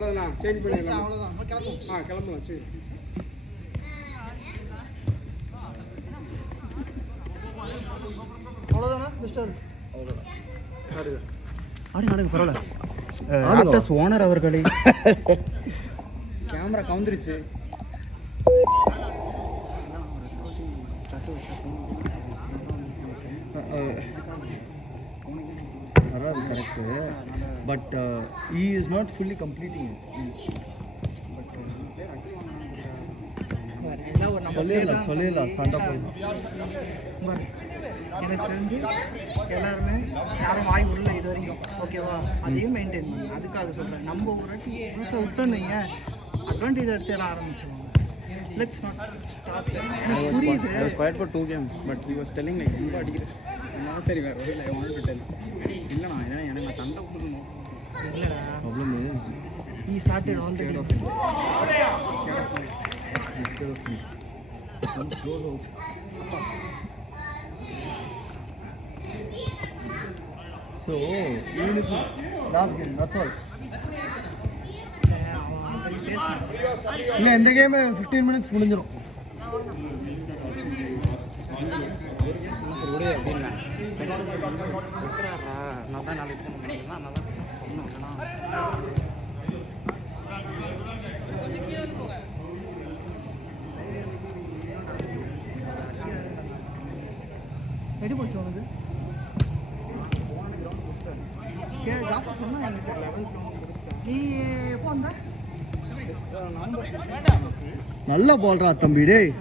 அவ்வளவுதான் சேஞ்ச் பண்ணிடலாம். அவ்வளவுதான் கிளம்பும். கிளம்பலாம். சரி அவ்வளவுதானா மிஸ்டர்? அவ்வளவுதான். ஆடுங்க பரவாயில்ல. ஆக்டர்ஸ் ஓனர் அவர்களே கேமரா கவுந்துருச்சு. வராது correct. But he is not fully completing it. சொல்லிடலாம் சண்டை போயிடும். எனக்கு தெரிஞ்சு எல்லாருமே யாரும் வாய் விடல இது வரைக்கும். ஓகேவா? அதையும் மெயின்டைன் பண்ணு. அதுக்காக சொல்கிறேன். நம்ம ஒரு வாட்டி புதுசாக விட்டோன்னு அட்வான்டேஜ் எடுத்து எல்லாம் ஆரம்பிச்சிடுவாங்க. Let's not start. எனக்கு புரியுது. I was quiet for 2 games but he was telling like ரொம்ப அடிக்குது. நான் சரி வேற ஒரு I wanted to tell. இல்லைண்ணா எனக்கு நான் சண்டை கொடுக்கணும். இல்லைடா problem is he started already. Come close also. So even if it's last game, that's all. இல்லை இந்த கேம் 15 minutes முடிஞ்சிடும். நான் தான் நாளைக்கு ஃபோன் பண்ணிக்கலாம். நான் தான் சொன்னேன். எப்படி போச்சு உனக்கு? நீ எப்போ வந்த? நல்ல பால்ரா தம்பி டேய்.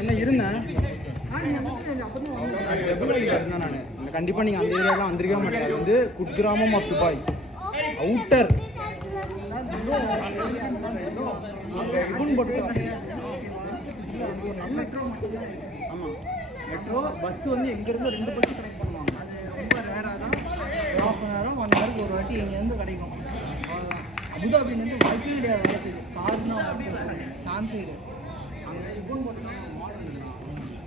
என்ன இருந்தேன் நான் கண்டிப்பாக நீங்கள் அந்த ஏரியாவுக்கு வந்திருக்கவே மாட்டேன். அது வந்து குட்கிராமம் ஆஃப் துபாய் அவுட்டர். ஆமாம் மெட்ரோ பஸ் வந்து எங்கேருந்து 2 பஸ் கனெக்ட் பண்ணுவாங்க. அது ரொம்ப ரேராக தான். ½ மணி நேரம் 1 ஹவருக்கு ஒரு வாட்டி எங்கேருந்து கிடைக்கும். அவ்வளோதான். அபுதாபிலேருந்து வாய்ப்பே கிடையாது வரத்துக்கு. கார்னா சான்ஸே கிடையாது. அங்கே இப்போன்னு போட்டோம்னா மாடல்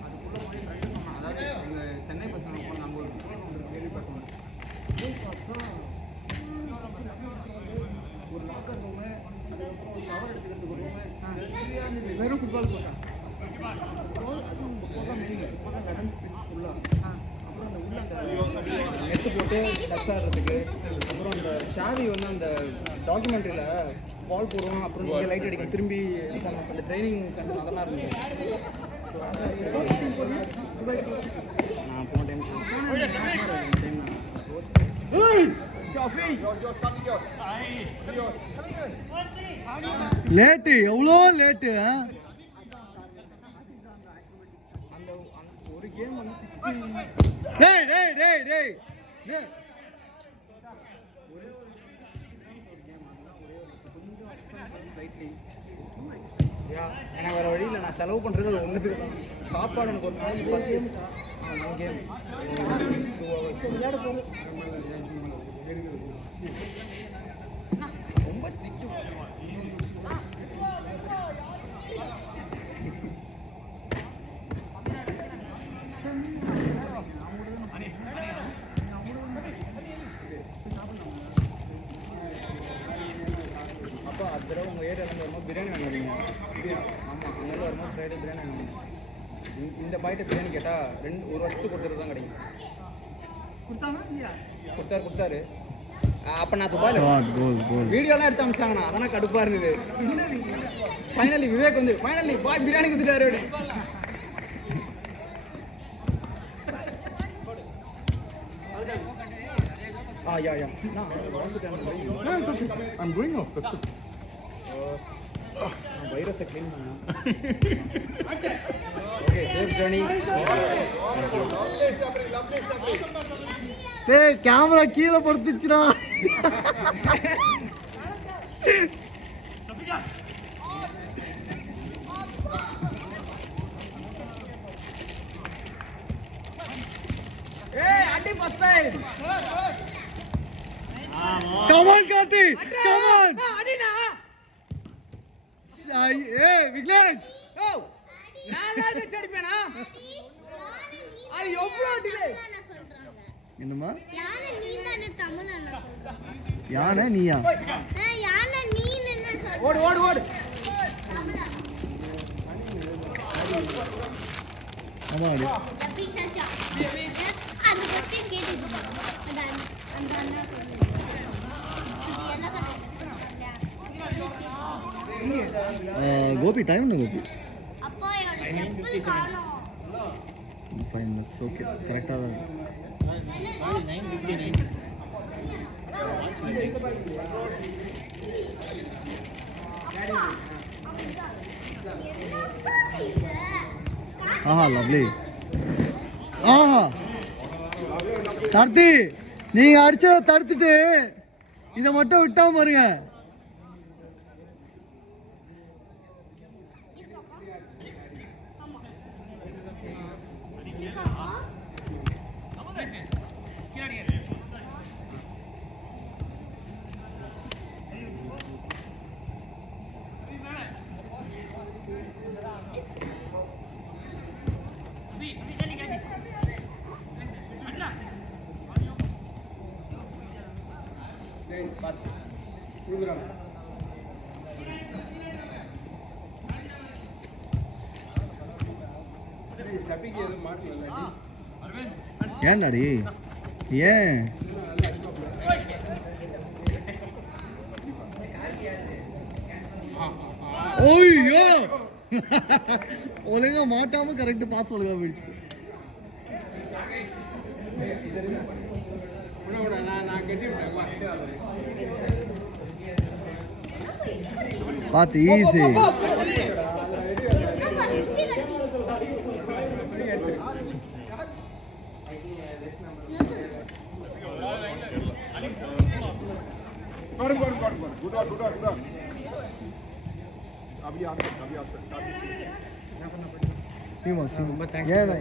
அதுக்குள்ளே போய் ட்ரை பண்ணலாம். அதாவது எங்கள் சென்னை பஸ் நாங்கள் போனோம். நாங்கள் ஒரு கேள்விப்பட்டோம். ஒரு லாக்கர் ரூமு, அதுக்கப்புறம் ஒரு ஷவர் எடுத்துக்கிறதுக்கு ஒரு ரூமு, வெறும் ஃபுட்பால் போட்டேன். கடன் ஸ்பீச் ஃபுல்லாக. அப்புறம் அந்த உள்ள அந்த நெட்டு போட்டு டச் ஆடுறதுக்கு. அப்புறம் அந்த ஷாவி வந்து அந்த டாக்குமெண்ட்ரியில் பால் போடுவோம். அப்புறம் நீங்கள் லைட் அடிக்க திரும்பி இது பண்ண அந்த ட்ரைனிங் சென்டர் அதெல்லாம் இருந்தது. நான் போன டைம் லேட்டு எவ்வளோ லேட்டு. அந்த ஒரு கேம் வந்து 60. டேய் டேய் டேய் டேய் ஒரே ஒரு கேம் அதெல்லாம் ஒரே ஒரு கொஞ்சம் எக்ஸ்பென்சிவ் ஸ்லைட்லி. எனக்கு வேறு வழியில் நான் செலவு பண்ணுறது அது ஒன்றுக்கு தான். சாப்பாடு எனக்கு ஒரு நாளைக்கு 10 கேம் 1 கேம் 2 ஹவர்ஸ் விளையாட போகுது. ரொம்ப ஸ்ட்ரிக்ட்டு. அப்போ அந்த தடவை உங்கள் ஏரியாவில் வரும்போது பிரியாணி வாங்குவீங்க. ஆமாம் அங்கே வரும்போது ஃப்ரைடே பிரியாணி வாங்குவீங்க. இந்த பாய்ட்டு பிரியாணி கேட்டால் 1 வருஷத்துக்கு கொடுத்துட்டு தான் கிடைக்கும். கொடுத்தாங்க இல்லையா? கொடுத்தாரு. அப்போ நான் துபாயில் வீடியோலாம் எடுத்து அமிச்சாங்கண்ணா. அதெல்லாம் கடுப்பாக இருந்தது. ஃபைனலி விவேக் வந்து ஃபைனலி பாய் பிரியாணி கொடுத்துட்டாரு. Yeah. No, I'm going off. That's it. Virus clean. Okay, safe journey. டேய் கேமரா கீழே படுத்துச்சுடா. Hey, Andy first time. Come on, Karthi. Come on. Adina. Hey, Vignesh. Oh. நான் தான் அடிப்பேனா? அது எவ்வளவு டிலே? என்னம்மா? யானை நீ தானே யானை நீயா? யானை நீ என்ன சொல்ற? ஓடு ஓடு ஓடு. ஆமா அடி. ரபி சாச்சா. அது பத்தி கேட்டுட்டு அந்த அந்த அண்ணா சொல்லுங்க. இது என்ன கதை? கோபி டைம் என்ன கோபி? அப்பா என்னோட செப்பல் காணோம். 5 minutes ஓகே கரெக்டா தான் இருக்கு. 9:59. ஆஹா லவ்லி. ஆஹா தர்த்தி நீங்க அடிச்ச தடுத்துட்டு இதை மட்டும் விட்டா பாருங்க. ஏன்டாடி ஏன் ஓய்யோ ஒழுங்கா மாட்டாம கரெக்ட் பாஸ் ஒழுங்கா போயிடுச்சு. பாத்து ஈஸி.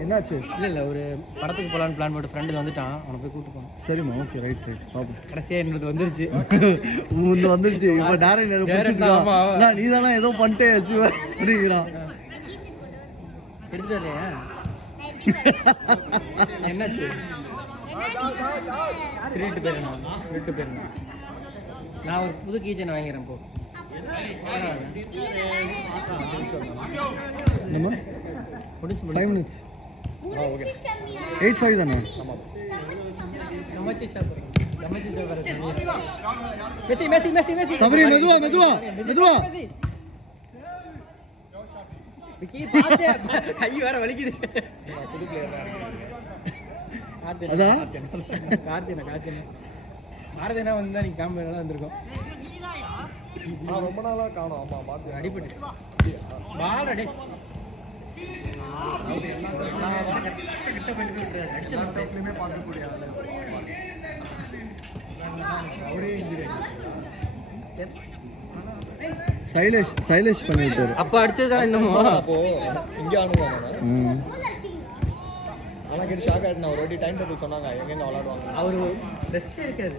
என்னாச்சு? இல்லை ஒரு படத்துக்கு போகலான்னு பிளான் போட்டு ஃப்ரெண்டு வந்துட்டான், அவனை போய் கூப்பிட்டு போனோம். சரிம்மா ஓகே ரைட் ரைட் பாப்போம். கடைசியாக எங்களுக்கு வந்துருச்சு. உங்களுக்கு வந்துருச்சு இப்போ டேரக்ட் நீ தானே ஏதோ பண்ணிட்டே வச்சு அப்படிங்கிறான். எடுத்துட்டு வரலையா? என்னாச்சு? திருட்டு பேர் நான் ஒரு புது கீச்சன் வாங்கிறேன் இப்போ. என்னம்மா முடிச்சு 5 minutes. ஓகே 8:5 தானே? சமைச்சு சாப்பிட்றேன். Messi Messi Messi Messi. Sabari மெதுவா மெதுவா மெதுவா. விக்கி பாத்து கை வேற வலிக்குது. புது பிளேயர் அதா கார்த்தினா வந்தா நீ காம்பு நல்லா வந்திருக்கோம். ரொம்ப நாளா காணோம். ஆமா பாத்து அடிபட்டு பால் அடி கிட்ட பண்ணிட்டு அடிச்சு பார்க்கக்கூடிய சைலேஷ் பண்ணி விட்டாரு. அப்ப அடிச்சதுதான் என்னமோ அப்போ இங்கே ஆனுவாங்க. ஆனால் கேட்டு ஷாக் ஆகிட்டு நான் ஒரு வாட்டி டைம் டேபிள் சொன்னாங்க எங்கெங்க விளாடுவாங்க. அவரு ரெஸ்டே இருக்காது.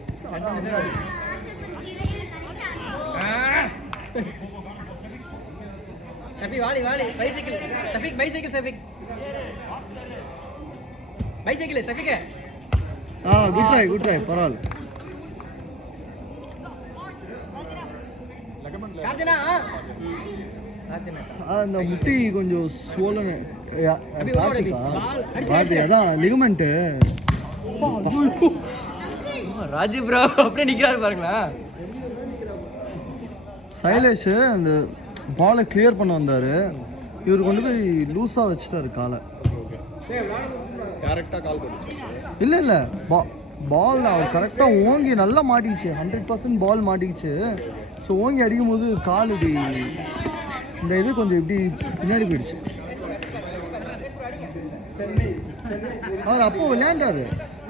சஃபிக் வாலி வாலி பைசைக்கிள் சஃபிக் பைசைக்கிள் சஃபிக் பைசைக்கிள் சஃபிக். குட் ட்ரை பரவாயில்ல. கார்த்தினா அந்த முட்டி கொஞ்சம் சோலன அடி அதான் லிகமெண்ட். ராஜு ப்ரோ அப்படியே நிக்கிறாரு பாருங்களா. சைலேஷ் அந்த பாலை கிளியர் பண்ண வந்தாரு, இவர் கொண்டு போய் லூஸா வச்சுட்டாரு காலை. டேரக்டாக கால் போட்டுச்சு. இல்ல பால் அவர் கரெக்டா ஓங்கி நல்லா மாட்டிக்கிச்சு. 100% பால் மாட்டிக்கிச்சு. ஸோ ஓங்கி அடிக்கும் போது கால் இப்படி இந்த இது கொஞ்சம் இப்படி பின்னாடி போயிடுச்சு. அவர் அப்போ விளையாண்டாரு,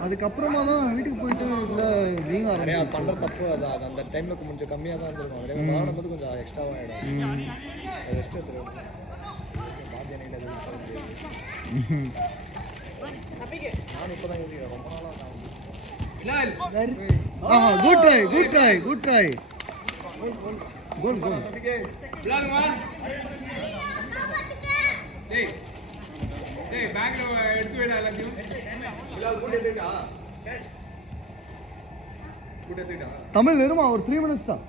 அதுக்கப்புறமா தான் வீட்டுக்கு போயிட்டு இல்லை வீங்க ஆரம்பிச்சு. பண்ணுற தப்பு அதான். அது அந்த டைமில் கொஞ்சம் கம்மியாக தான் இருந்திருக்கும். அதே விளாடும் போது கொஞ்சம் எக்ஸ்ட்ராவாக ஆகிடும். ரெஸ்ட் எடுத்துருவோம். நான் இப்போ தான் யோசிக்கிறேன், ரொம்ப நாளாக குட் ட்ரை. கோல் தமிழ் வெறுமா ஒரு 3 minutes தான்.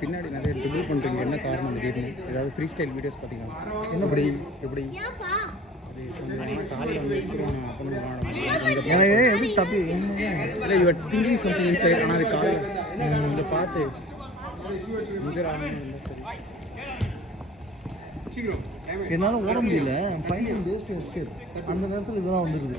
பின்னாடி நிறைய ட்ரிபிள் பண்றீங்க, என்ன காரணம் திடீர்னு? ஏதாவது ஃப்ரீ ஸ்டைல் வீடியோஸ் பாத்தீங்களா? என்ன படி எப்படி ஏப்பா காலையில் வந்து எனக்கு எப்படி தப்பி இல்லை you are thinking something inside, ஆனால் அது காலையில் இதை பார்த்து என்னால ஓட முடியல. ஃபைனல் டேஸ் டு எஸ்கேப் அந்த நேரத்தில் இதெல்லாம் வந்துருது.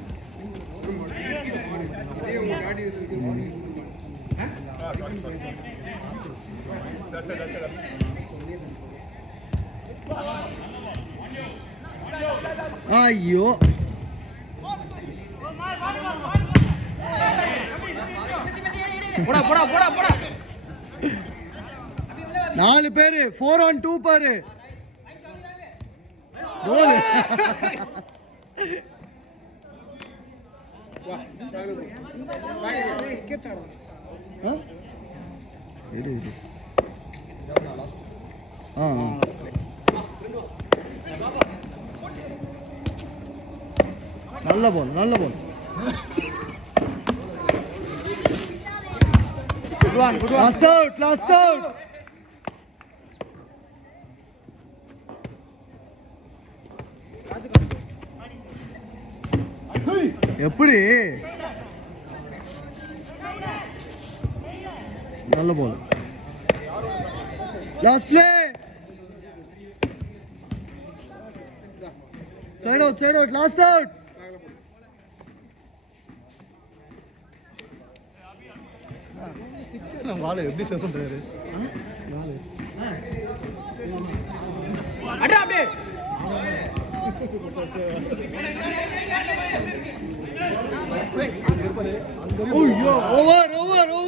ஐயோ போடா போடா போடா போடா 4 பேரு 4 on 2 பாரு கோல். நல்ல போல் நல்ல ball. Last out last out. எப்படி நல்ல ball. Last play side out last out. வாழ எப்படி செட் பண்றாரு? அடா அப்படியே ஓவர் ஓவர் ஓவர்.